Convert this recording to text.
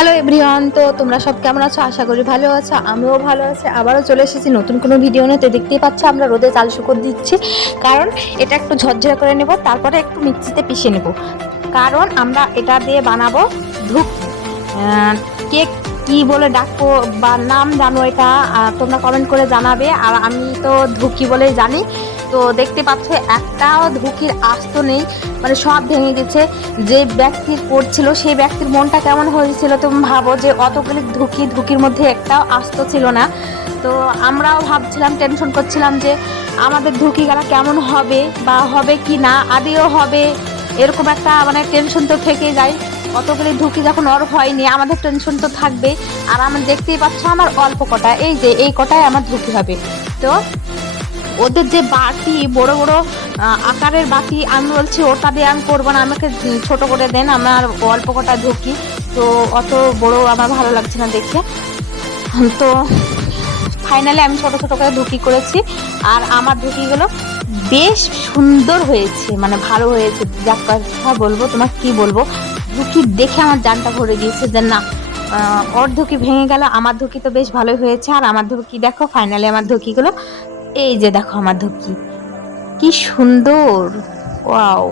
Hello everyone, তো তোমরা সব কেমন আছো? আশা করি ভালো আছো, আমিও ভালো আছি। আবারও চলে এসেছি নতুন কোনো ভিডিও নিয়ে। তো দেখতেই পাচ্ছ আমরা রোদে চাল শুকোতে দিচ্ছি, কারণ এটা একটু ঝরঝরে করে নেব, তারপরে একটু মিক্সিতে পিষে নেব, কারণ আমরা এটা দিয়ে বানাবো ধুকি। কেক কি বলে ডাকবো বা নাম জানো এটা, তোমরা কমেন্ট করে জানাবে। আর আমি তো ধুকি বলেই জানি। তো দেখতে পাচ্ছ একটাও ধুকির আস্ত নেই, মানে সব ভেঙে গেছে। যে ব্যক্তির করছিল সেই ব্যক্তির মনটা কেমন হয়েছিল তুমি ভাবো, যে অতগুলি ধুকির মধ্যে একটাও আস্ত ছিল না। তো আমরাও ভাবছিলাম, টেনশন করছিলাম যে আমাদের ধুকি গেলা কেমন হবে বা হবে কি না, আদেও হবে, এরকম একটা মানে টেনশন তো থেকে যায়। অতগুলি ধুকি যখন ওর হয়নি, আমাদের টেনশন তো থাকবেই। আর আমি দেখতেই পাচ্ছ আমার অল্প কটা, এই যে এই কটায় আমার ধুকি হবে। তো ওদের যে বাটি বড় বড় আকারের বাটি, আমি বলছি ওটা দিয়ে আমি করবো না, আমাকে ছোট করে দেন, আমার অল্প কটা ধুকি। তো অত বড় আমার ভালো লাগছে না দেখে। তো ফাইনালি আমি ছোট ছোট করে ধুকি করেছি, আর আমার ধুকিগুলো বেশ সুন্দর হয়েছে, মানে ভালো হয়েছে। যাক, কথা বলবো তোমার কি বলবো, ধুকি দেখে আমার জানটা ভরে গিয়েছে যে না, ওর ধুকি ভেঙে গেল, আমার ধুকি তো বেশ ভালোই হয়েছে। আর আমার ধুকি দেখো, ফাইনালি আমার ধুকিগুলো এই যে দেখো, আমার ধুকি কি সুন্দর, ওয়াও।